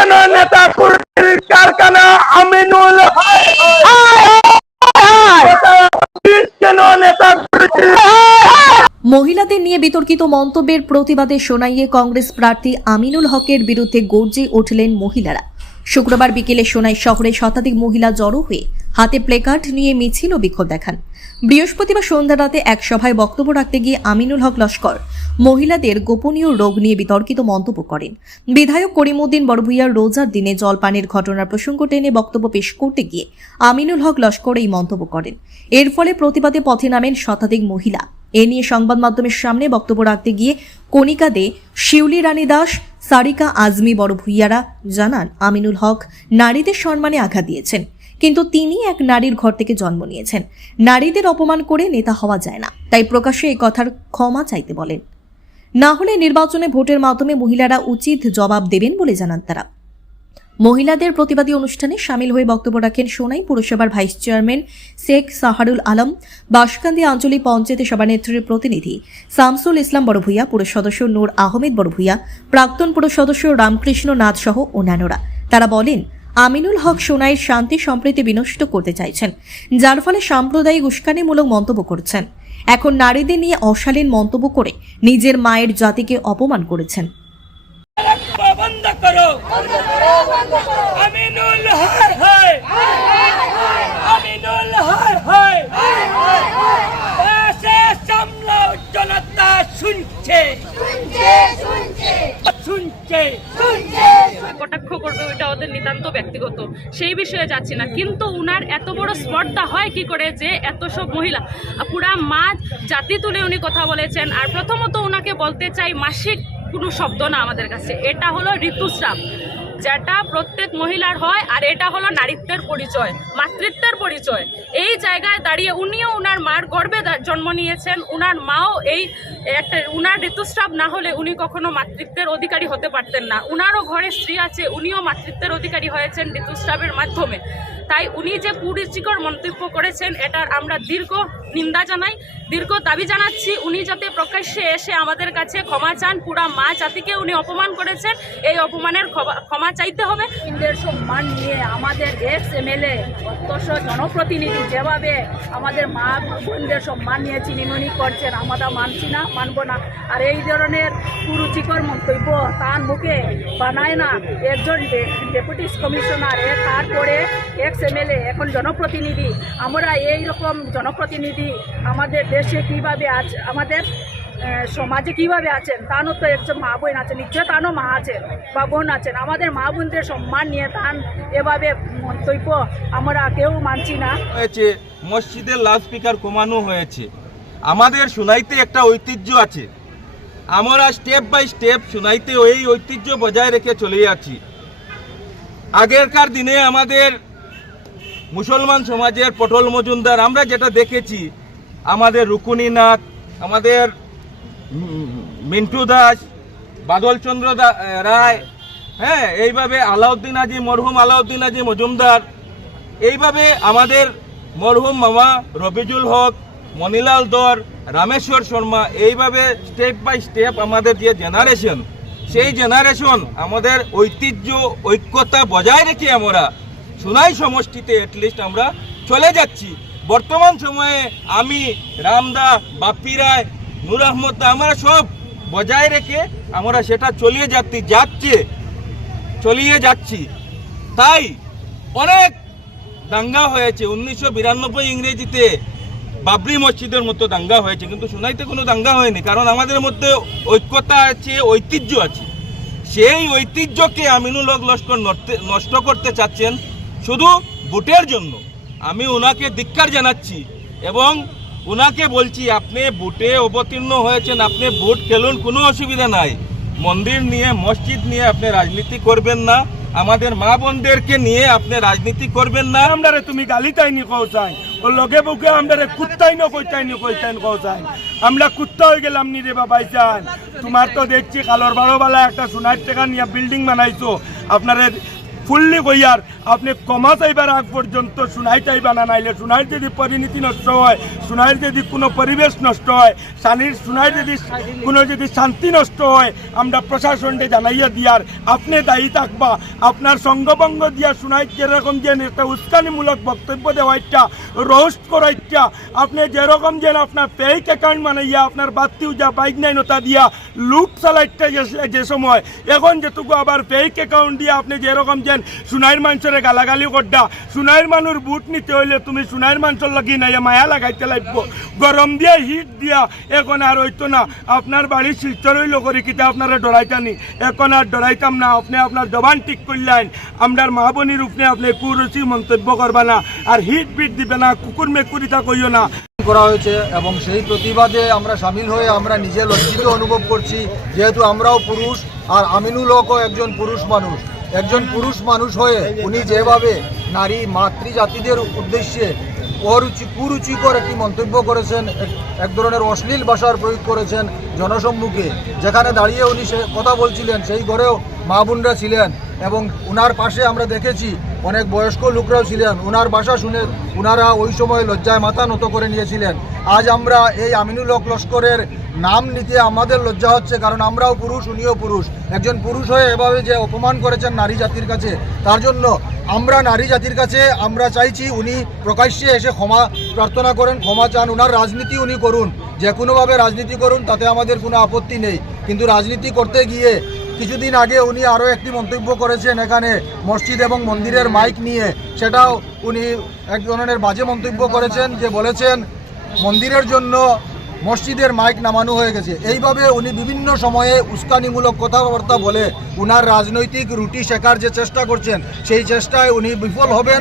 কেন নেতা কর্মীর কারখানা আমিনুল কেন নেতা মহিলাদের নিয়ে বিতর্কিত মন্তব্যের প্রতিবাদে সোনাইয়ে কংগ্রেস প্রার্থী আমিনুল হকের বিরুদ্ধে গর্জে উঠলেন মহিলারা। শুক্রবার বিকেলে সোনাই শহরে শতাধিক মহিলা জড়ো হয়ে হাতে প্লেকার্ড নিয়ে মিছিল ও বিক্ষোভ দেখান। বৃহস্পতিবার সন্ধ্যা রাতে এক সভায় বক্তব্য রাখতে গিয়ে আমিনুল হক লস্কর মহিলাদের গোপনীয় রোগ নিয়ে বিতর্কিত মন্তব্য করেন। বিধায়ক করিমউদ্দিন বড়ভূইয়ার রোজার দিনে জলপানের ঘটনার প্রসঙ্গ টেনে বক্তব্য পেশ করতে গিয়ে আমিনুল হক লস্কর এই মন্তব্য করেন। এর ফলে প্রতিবাদে পথে নামেন শতাধিক মহিলা। এ নিয়ে সংবাদ মাধ্যমের সামনে বক্তব্য রাখতে গিয়ে কণিকা দে, শিউলি রানী দাস, সারিকা আজমি বড়ভূইয়ারা জানান আমিনুল হক নারীদের সম্মানে আঘাত দিয়েছেন, কিন্তু তিনি এক নারীর ঘর থেকে জন্ম নিয়েছেন। নারীদের অপমান করে নেতা হওয়া যায় না, তাই প্রকাশ্যে এই কথার ক্ষমা চাইতে বলেন। না হলে নির্বাচনে ভোটের মাধ্যমে মহিলারা উচিত জবাব দেবেন বলে জানান তারা। মহিলাদের প্রতিবাদী অনুষ্ঠানে সামিল হয়ে বক্তব্য রাখেন সোনাই পুরসভার ভাইস চেয়ারম্যান শেখ সাহারুল আলম, বাঁশকান্দি আঞ্চলিক পঞ্চায়েত সভানেত্রীর প্রতিনিধি শামসুল ইসলাম বড়ভূইয়া, পুর সদস্য নূর আহমেদ বড়ভূইয়া, প্রাক্তন পুর সদস্য রামকৃষ্ণ নাথ সহ অন্যান্যরা। তারা বলেন আমিনুল হক সোনাইয়ের শান্তি সম্প্রীতি বিনষ্ট করতে চাইছেন, যার ফলে সাম্প্রদায়িক উস্কানিমূলক মন্তব্য করছেন। এখন নারীদের নিয়ে অশালীন মন্তব্য করে নিজের মায়ের জাতিকে অপমান করেছেন। বন্ধ করো আমিনুল হায় হায় আমিনুল হায় হায় এসে সামলাও জনতা শুনছে শুনছে কটাক্ষ করবে ওইটা ওদের নিতান্ত ব্যক্তিগত, সেই বিষয়ে যাচ্ছি না। কিন্তু উনার এত বড় স্পর্ধা হয় কি করে যে এত সব মহিলা পুরা মা জাতি তুলে উনি কথা বলেছেন। আর প্রথমত উনাকে বলতে চাই মাসিক কোনো শব্দ না আমাদের কাছে, এটা হলো ঋতুস্রাব, যেটা প্রত্যেক মহিলার হয়। আর এটা হলো নারীত্বের পরিচয়, মাতৃত্বের পরিচয়। এই জায়গায় দাঁড়িয়ে উনিও উনার মার গর্ভে জন্ম নিয়েছেন, উনার মাও এই একটা উনার ঋতুস্রাব না হলে উনি কখনো মাতৃত্বের অধিকারী হতে পারতেন না। উনারও ঘরে স্ত্রী আছে, উনিও মাতৃত্বের অধিকারী হয়েছেন ঋতুস্রাবের মাধ্যমে। তাই উনি যে কুরুচিকর মন্তব্য করেছেন এটার আমরা দীর্ঘ নিন্দা জানাই, দীর্ঘ দাবি জানাচ্ছি। উনি যাতে প্রকাশ্যে এসে আমাদের কাছে ক্ষমা চান। পুরা মা জাতিকে উনি অপমান করেছেন, এই অপমানের ক্ষমা চাইতে হবে। ইন্দ্রের সম্মান নিয়ে আমাদের এক্স এমএলএ অথচ জনপ্রতিনিধি যেভাবে আমাদের মা বোনদের সম্মান নিয়ে চিনিমনি করছেন, আমরা মানছি না, মানব না। আর এই ধরনের কুরুচিকর মন্তব্য তার মুখে বানায় না একজন ডেপুটি কমিশনার, তারপরে এক্স এমএলএ, এখন জনপ্রতিনিধি। আমরা এই রকম জনপ্রতিনিধি আমাদের দেশে কিভাবে আছে, আমাদের সমাজে কিভাবে আছেন, তারও তো একজন মা বোন আছেন, নিশ্চয় তারও মা আছেন বা বোন আছেন। আমাদের মা বোনদের সম্মান নিয়ে তান এভাবে মন্তব্য আমরা কেউ মানছি না। হয়েছে মসজিদের লাউড স্পিকার কমানো হয়েছে। আমাদের সোনাইতে একটা ঐতিহ্য আছে, আমরা স্টেপ বাই স্টেপ সোনাইতে ওই ঐতিহ্য বজায় রেখে চলে যাচ্ছি। আগেরকার দিনে আমাদের মুসলমান সমাজের পটল মজুমদার, আমরা যেটা দেখেছি, আমাদের রুকুনীনাথ, আমাদের মিন্টু দাস, বাদলচন্দ্র রায়, হ্যাঁ, এইভাবে আলাউদ্দিন আজি, মরহুম আলাউদ্দিন আজি মজুমদার, এইভাবে আমাদের মরহুম মামা রবিজুল হক, মনিলাল দর, রামেশ্বর শর্মা, এইভাবে স্টেপ বাই স্টেপ আমাদের যে জেনারেশন, সেই জেনারেশন আমাদের ঐতিহ্য ঐক্যতা বজায় রেখে আমরা সোনাই সমষ্টিতে অ্যাটলিস্ট আমরা চলে যাচ্ছি। বর্তমান সময়ে আমি, রামদা, বাপ্পি রায়, নূর আহমদ, আমরা সব বজায় রেখে আমরা সেটা চলিয়ে যাচ্ছি। তাই অনেক দাঙ্গা হয়েছে। 1992 ইংরেজিতে বাবরি মসজিদের মতো দাঙ্গা হয়েছে, কিন্তু সোনাইতে কোনো দাঙ্গা হয়নি, কারণ আমাদের মধ্যে ঐক্যতা আছে, ঐতিহ্য আছে। সেই ঐতিহ্যকে আমিনুল হক লস্কর নষ্ট করতে চাচ্ছেন শুধু ভোটের জন্য। আমি ওনাকে ধিক্কার জানাচ্ছি এবং ওনাকে বলছি, আপনি ভোটে অবতীর্ণ হয়েছেন, আপনি ভোট খেলুন, কোনো অসুবিধা নাই। মন্দির নিয়ে, মসজিদ নিয়ে আপনি রাজনীতি করবেন না, আমাদের মা বোনদেরকে নিয়ে আপনি রাজনীতি করবেন না। আমরা তুমি গালি তাইনি কও চাই, ও লগে বুকে আমরা কুত্তাই ন কইতাইনি কও চাই। আমরা কুত্তা হয়ে গেলাম নি রে বাবাই চান। তোমার তো দেখছি কালোর বারোবেলা একটা সোনার টাকা নিয়ে বিল্ডিং বানাইছো, আপনার ফুললি কইয়ার আপনি কমা চাইবার আগ পর্যন্ত শুনাই চাইবা না, নাইলে শুনাইর যদি পরিণতি নষ্ট হয়, শুনাইর যদি কোনো পরিবেশ নষ্ট হয়, শুনাইর যদি কোনো যদি শান্তি নষ্ট হয়, আমরা প্রশাসনকে জানাইয়া দিয়ার আপনি দায়ী থাকবা। আপনার সঙ্গভঙ্গ দিয়া শুনাই যেরকম যে একটা উস্কানিমূলক বক্তব্য দেওয়াইটা, রোস্ট করাইটা, আপনি যেরকম যেন আপনার ফেক অ্যাকাউন্ট বানাইয়া আপনার বাত্তিও যা বাইক নাইনতা দিয়া লুট চালাইটা যে সময়, এখন যেটুকু আবার ফেক অ্যাকাউন্ট দিয়া আপনি যেরকম যেন সুনাইর মানুষের গালাগালি করডা, সুনাইর মানুষ বুট নিতে হইলে তুমি সুনাইর মানুষের লাগি নাই মায়া লাগাইতে লাগব, গরম দিয়া হিট দিয়া, এখন আর হইতো না। আপনার বাড়ির শিলচর হইল করি কিতা আপনারা ডরাইতানি, এখন আর ডরাইতাম না। আপনি আপনার জবান ঠিক করলেন, আমরার মা বোনির উপরে আপনি কুরুচি মন্তব্য করবা না, আর হিট বিট দিবে না, কুকুর মেকুরিতা কইও না। করা হয়েছে এবং সেই প্রতিবাদে আমরা সামিল হয়ে আমরা নিজে লজ্জিত অনুভব করছি, যেহেতু আমরাও পুরুষ আর আমিনুল হকও একজন পুরুষ মানুষ। একজন পুরুষ মানুষ হয়ে উনি যেভাবে নারী মাতৃজাতিদের উদ্দেশ্যে কুরুচিকর একটি মন্তব্য করেছেন, এক ধরনের অশ্লীল ভাষার প্রয়োগ করেছেন জনসম্মুখে, যেখানে দাঁড়িয়ে উনি সে কথা বলছিলেন, সেই ঘরেও মা বোনরা ছিলেন এবং উনার পাশে আমরা দেখেছি অনেক বয়স্ক লোকরাও ছিলেন। উনার ভাষা শুনে উনারা ওই সময় লজ্জায় মাথা নত করে নিয়েছিলেন। আজ আমরা এই আমিনুল হক লস্করের নাম নিতে আমাদের লজ্জা হচ্ছে, কারণ আমরাও পুরুষ, উনিও পুরুষ। একজন পুরুষ হয়ে এভাবে যে অপমান করেছেন নারী জাতির কাছে, তার জন্য আমরা নারী জাতির কাছে আমরা চাইছি উনি প্রকাশ্যে এসে ক্ষমা প্রার্থনা করেন, ক্ষমা চান। উনার রাজনীতি উনি করুন, যে কোনোভাবে রাজনীতি করুন, তাতে আমাদের কোনো আপত্তি নেই, কিন্তু রাজনীতি করতে গিয়ে কিছুদিন আগে উনি আরও একটি মন্তব্য করেছেন এখানে মসজিদ এবং মন্দিরের মাইক নিয়ে, সেটাও উনি এক ধরনের বাজে মন্তব্য করেছেন, যে বলেছেন মন্দিরের জন্য মসজিদের মাইক নামানো হয়ে গেছে। এইভাবে উনি বিভিন্ন সময়ে উস্কানিমূলক কথাবার্তা বলে উনার রাজনৈতিক রুটি শেখার যে চেষ্টা করছেন, সেই চেষ্টায় উনি বিফল হবেন।